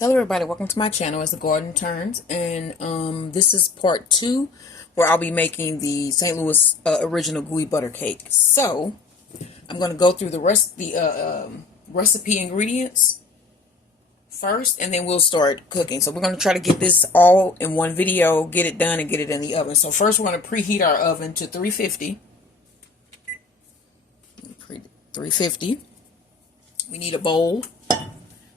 Hello everybody, welcome to my channel as the garden turns, and this is part 2 where I'll be making the St. Louis original gooey butter cake. So I'm going to go through the recipe ingredients first, and then we'll start cooking. So we're going to try to get this all in one video, get it done and get it in the oven. So first we're going to preheat our oven to 350. We need a bowl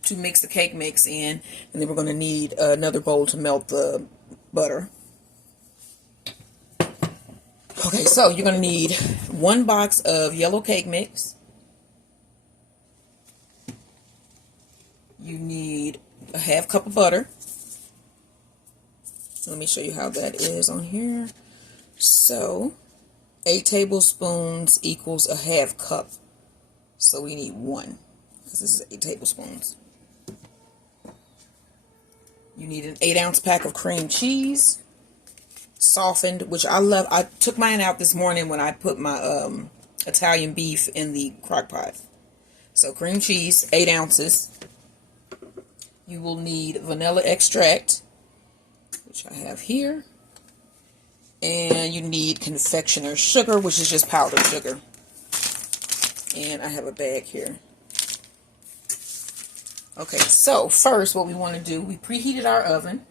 to mix the cake mix in, and then we're going to need another bowl to melt the butter. Okay, so you're going to need 1 box of yellow cake mix. You need a ½ cup of butter. Let me show you how that is on here. So 8 tablespoons equals a ½ cup. So we need 1, because this is 8 tablespoons. You need an 8-ounce pack of cream cheese, softened, which I love. I took mine out this morning when I put my Italian beef in the crock pot. So cream cheese, 8 ounces. You will need vanilla extract, which I have here. And you need confectioner's sugar, which is just powdered sugar. And I have a bag here. Okay, so first what we want to do, we preheated our oven.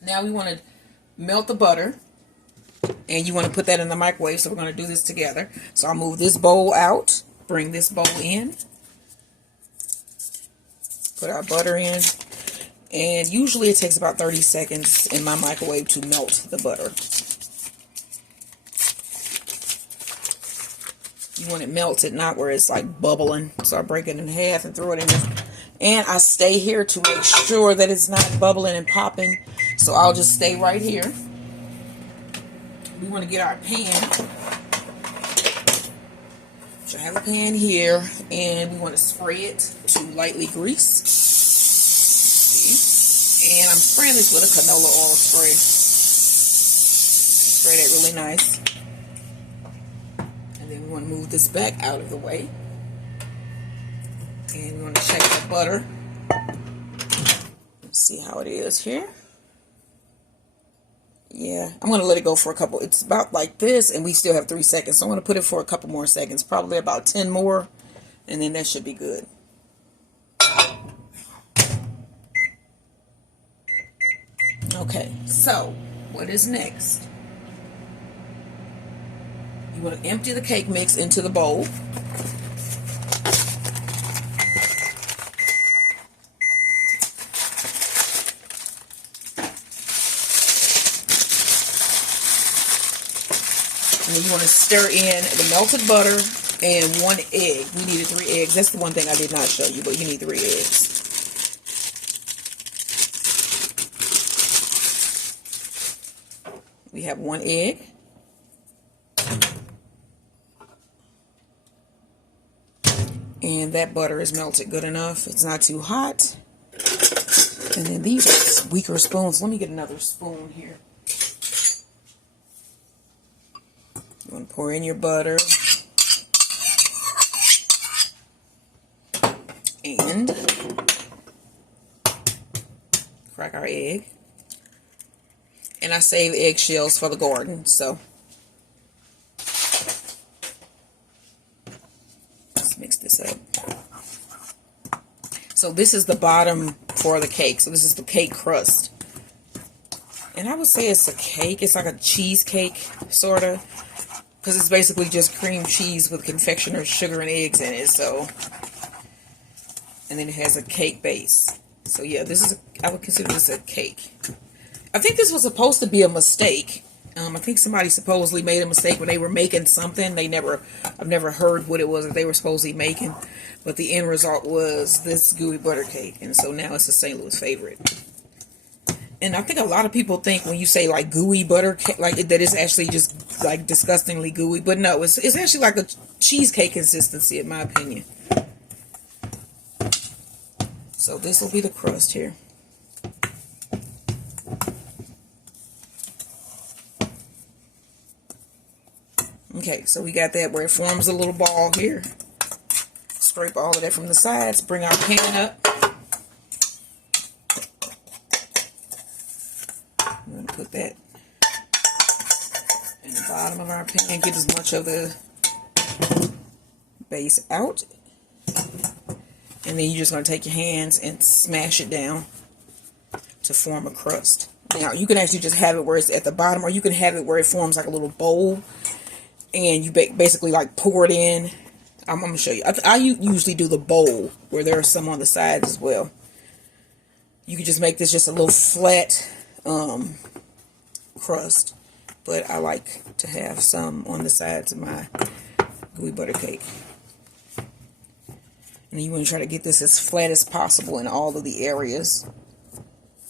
Now we want to melt the butter, and you want to put that in the microwave, so we're going to do this together. So I'll move this bowl out, bring this bowl in, put our butter in, and usually it takes about 30 seconds in my microwave to melt the butter. You want it melted, not where it's like bubbling. So I break it in half and throw it in there. And I stay here to make sure that it's not bubbling and popping. So I'll just stay right here. We want to get our pan. So I have a pan here, and we want to spray it to lightly grease. See? And I'm spraying this with a canola oil spray. Spray that really nice. And then we want to move this back out of the way. And we want to check the butter. Let's see how it is here. Yeah, I'm going to let it go for a couple. It's about like this, and we still have 3 seconds. So I'm going to put it for a couple more seconds, probably about 10 more, and then that should be good. Okay, so what is next? You want to empty the cake mix into the bowl. And you want to stir in the melted butter and 1 egg. We needed 3 eggs. That's the one thing I did not show you, but you need 3 eggs. We have 1 egg. And that butter is melted good enough. It's not too hot. And then these are weaker spoons. Let me get another spoon here. You want to pour in your butter. And crack our egg. And I save eggshells for the garden, so let's mix this up. So this is the bottom for the cake. So this is the cake crust. And I would say it's a cake. It's like a cheesecake, sort of. Because it's basically just cream cheese with confectioner's sugar and eggs in it. So, and then it has a cake base. So yeah, this is I would consider this a cake. I think this was supposed to be a mistake. I think somebody supposedly made a mistake when they were making something. I've never heard what it was that they were supposedly making. But the end result was this gooey butter cake. And so now it's a St. Louis favorite. And I think a lot of people think when you say like gooey butter cake, like that it's actually just like disgustingly gooey. But no, it's actually like a cheesecake consistency in my opinion. So this will be the crust here. Okay, so we got that where it forms a little ball here. Scrape all of that from the sides. Bring our pan up. put that in the bottom of our pan. Get as much of the base out. And then you're just going to take your hands and smash it down to form a crust. Now, you can actually just have it where it's at the bottom, or you can have it where it forms like a little bowl. And you basically like pour it in. I'm going to show you. I usually do the bowl where there are some on the sides as well. You can just make this just a little flat crust. But I like to have some on the sides of my gooey butter cake. And you want to try to get this as flat as possible in all of the areas.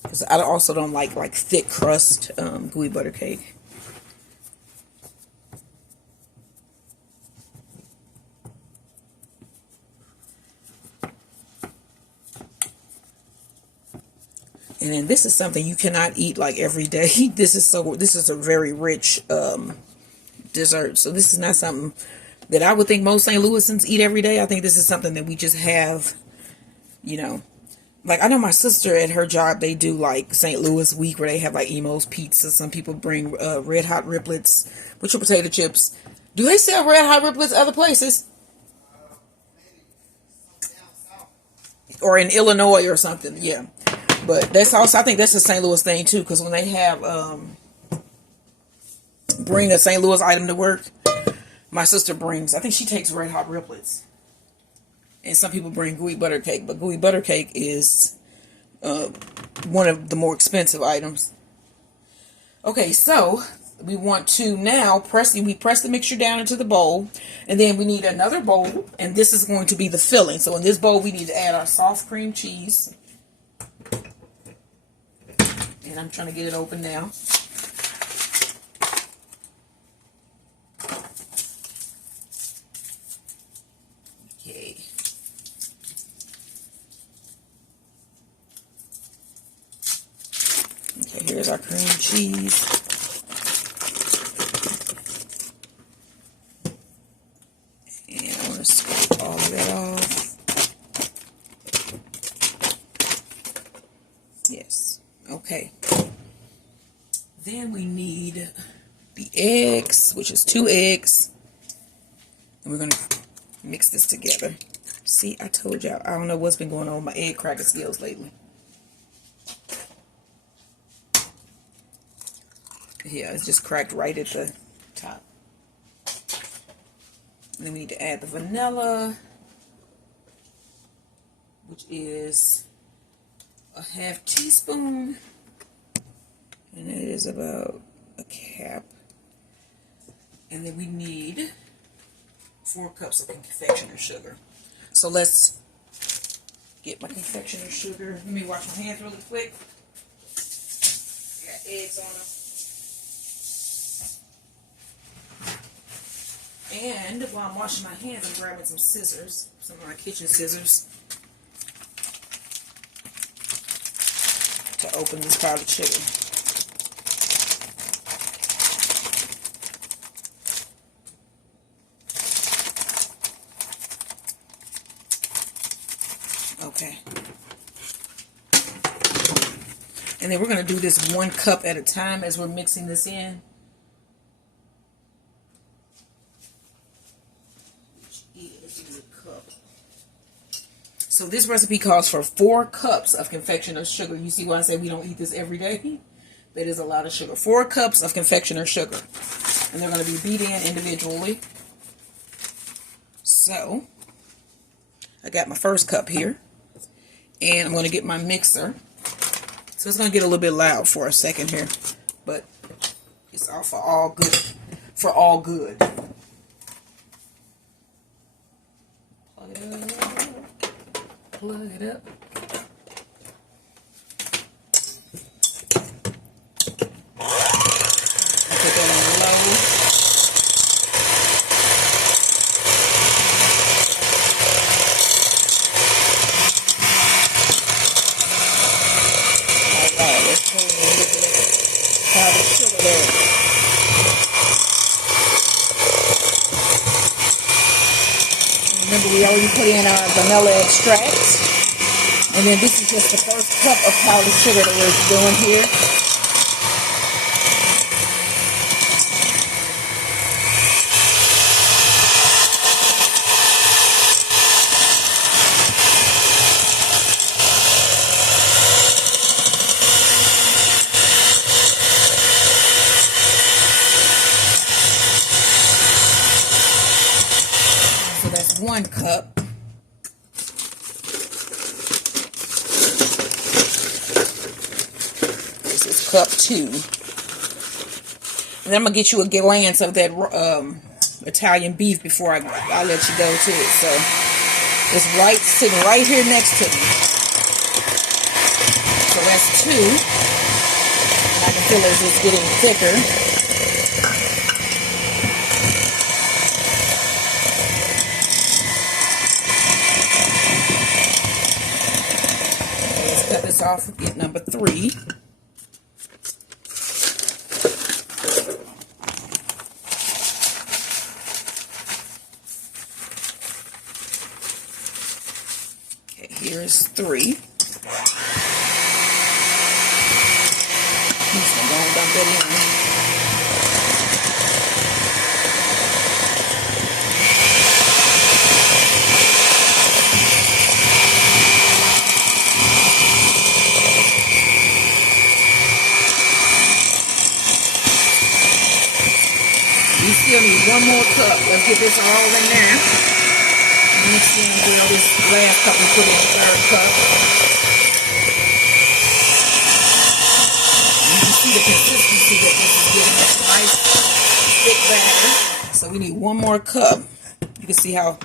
Because I also don't like thick crust gooey butter cake. And then this is something you cannot eat like every day. This is a very rich dessert. So this is not something that I would think most St. Louisans eat every day. I think this is something that we just have, you know. Like, I know my sister at her job, they do like St. Louis week where they have like Emo's Pizza. Some people bring red hot riblets with your potato chips. Do they sell red hot riblets other places? Or in Illinois or something, yeah. But that's also, I think that's a St. Louis thing too, because when they have bring a St. Louis item to work, my sister brings, I think she takes red hot riblets. And some people bring gooey butter cake, but gooey butter cake is one of the more expensive items. Okay, so we want to now press the mixture down into the bowl, and then we need another bowl, and this is going to be the filling. So in this bowl, we need to add our soft cream cheese. And I'm trying to get it open now. Okay. Okay, here's our cream cheese. And I want to scrape all of that off. Yes. Okay. Then we need the eggs, which is 2 eggs. And we're going to mix this together. See, I told y'all, I don't know what's been going on with my egg cracker skills lately. Yeah, it's just cracked right at the top. And then we need to add the vanilla, which is a ½ teaspoon. And it is about a cap. And then we need 4 cups of confectioner sugar. So let's get my confectioner sugar. Let me wash my hands really quick. Got eggs on them. And while I'm washing my hands, I'm grabbing some scissors, some of my kitchen scissors, to open this powdered sugar. Okay. And then we're going to do this 1 cup at a time as we're mixing this in. Which is a cup. So this recipe calls for 4 cups of confectioner sugar. You see why I say we don't eat this every day? That is a lot of sugar. 4 cups of confectioner sugar. And they're going to be beat in individually. So, I got my first cup here. And I'm going to get my mixer. So it's going to get a little bit loud for a second here. But it's all for all good. For all good. Plug it up. Plug it up. I'll put that on low. Remember, we already put in our vanilla extract. And then this is just the first cup of powdered sugar that we're doing here. cup. This is cup 2. And then I'm going to get you a glance of that Italian beef before I let you go to it. So it's sitting right here next to me. So that's 2. I can feel as it's getting thicker. Let's cut this off and get number 3. Here's 3. Just gonna go and dump that in. You still need 1 more cup. Let's get this all in there. Mix in well this last cup we put in the 3rd cup. You can see the consistency that this is getting. It's nice thick batter. So we need 1 more cup. You can see how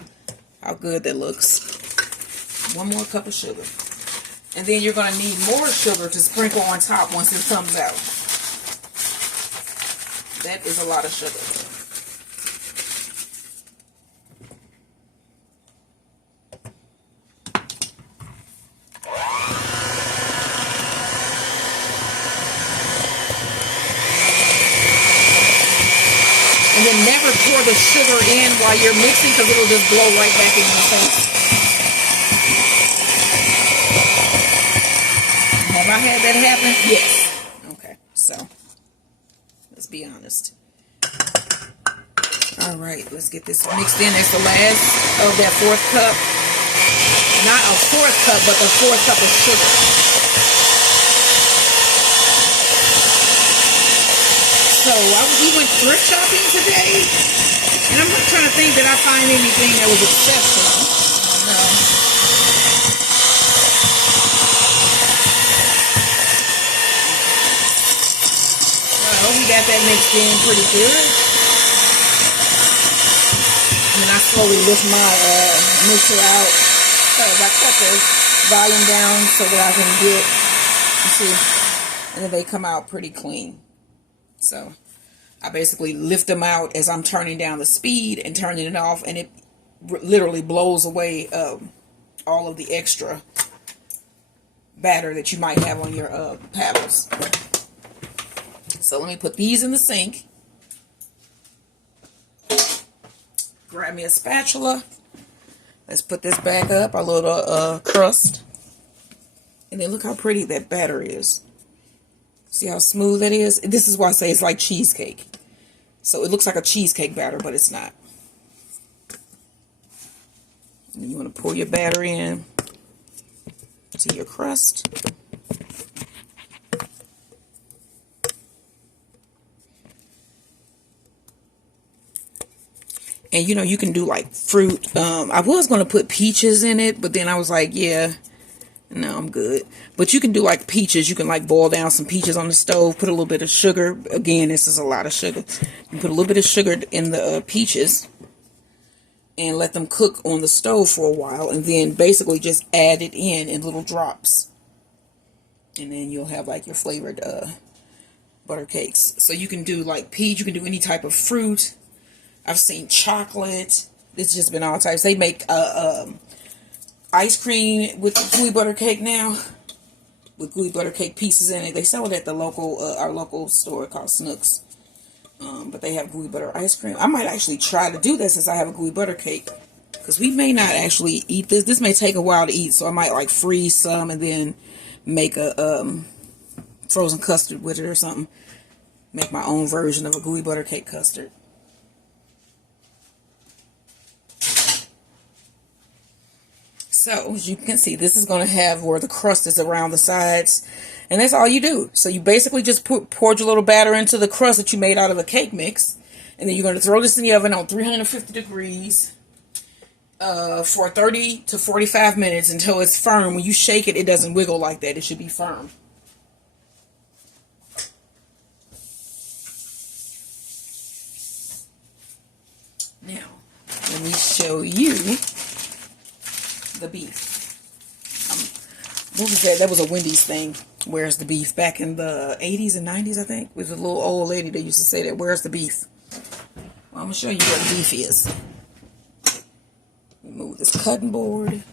good that looks. 1 more cup of sugar. And then you're going to need more sugar to sprinkle on top once it comes out. That is a lot of sugar. And then never pour the sugar in while you're mixing because it'll just blow right back in your face. Have I had that happen? Yes. Okay, so let's be honest. All right, let's get this mixed in. That's the last of that 4th cup. Not a 4th cup, but the 4th cup of sugar. So we went thrift shopping today, and I'm not trying to think that I find anything that was exceptional. No. Well, we got that mixed in pretty good. And then I slowly lift my mixer out as I cut the volume down so that I can get, you see, and then they come out pretty clean. So I basically lift them out as I'm turning down the speed and turning it off, and it literally blows away all of the extra batter that you might have on your paddles. So let me put these in the sink. Grab me a spatula. Let's put this back up, our little crust. And then look how pretty that batter is. See how smooth that is? This is why I say it's like cheesecake. So it looks like a cheesecake batter, but it's not. And then you want to pour your batter in to your crust. And you know, you can do like fruit. I was going to put peaches in it, but then I was like, yeah, no, I'm good. But you can do like peaches. You can like boil down some peaches on the stove, put a little bit of sugar. Again, this is a lot of sugar. You put a little bit of sugar in the peaches and let them cook on the stove for a while, and then basically just add it in little drops. And then you'll have like your flavored butter cakes. So you can do like peach, you can do any type of fruit. I've seen chocolate. It's just been all types. They make ice cream with gooey butter cake now, with gooey butter cake pieces in it. They sell it at the local, our local store called Snooks. But they have gooey butter ice cream. I might actually try to do this since I have a gooey butter cake, because we may not actually eat this. This may take a while to eat, so I might like freeze some and then make a frozen custard with it or something. Make my own version of a gooey butter cake custard. So, as you can see, this is going to have where the crust is around the sides. And that's all you do. So, you basically just poured your little batter into the crust that you made out of a cake mix. And then you're going to throw this in the oven on 350 degrees. for 30 to 45 minutes until it's firm. When you shake it, it doesn't wiggle like that. It should be firm. Now, let me show you the beef. What was that? That was a Wendy's thing. Where's the beef? Back in the 80s and 90s, I think. With a little old lady that used to say that. Where's the beef? Well, I'm going to show you what beef is. Remove this cutting board.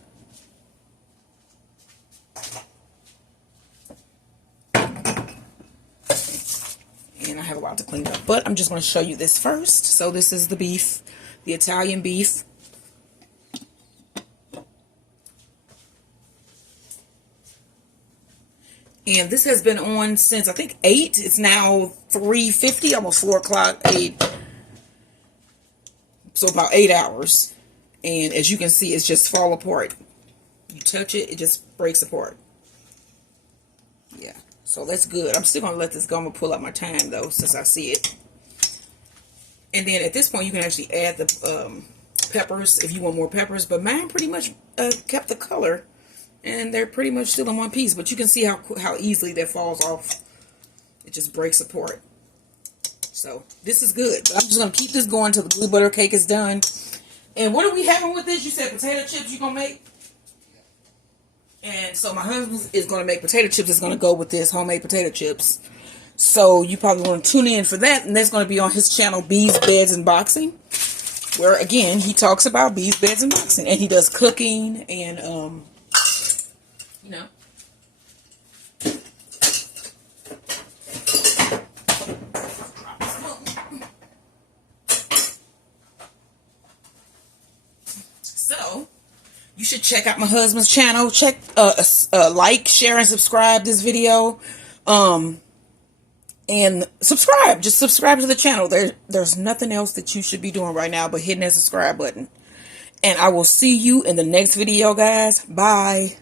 And I have a lot to clean up. But I'm just going to show you this first. So this is the beef. The Italian beef. And this has been on since, I think, 8. It's now 3:50, almost 4 o'clock, 8. So about 8 hours. And as you can see, it's just fall apart. You touch it, it just breaks apart. Yeah, so that's good. I'm still going to let this go. I'm going to pull out my time, though, since I see it. And then at this point, you can actually add the peppers if you want more peppers. But mine pretty much kept the color. And they're pretty much still in one piece. But you can see how easily that falls off. It just breaks apart. So this is good. But I'm just going to keep this going until the blue butter cake is done. And what are we having with this? You said potato chips you're going to make? And so my husband is going to make potato chips. It's going to go with this, homemade potato chips. So you probably want to tune in for that. And that's going to be on his channel, Bees, Beds, and Boxing. Where, again, he talks about bees, beds, and boxing. And he does cooking and, you know. So, you should check out my husband's channel. Check, like, share, and subscribe this video. And subscribe. Just subscribe to the channel. There's nothing else that you should be doing right now but hitting that subscribe button. And I will see you in the next video, guys. Bye.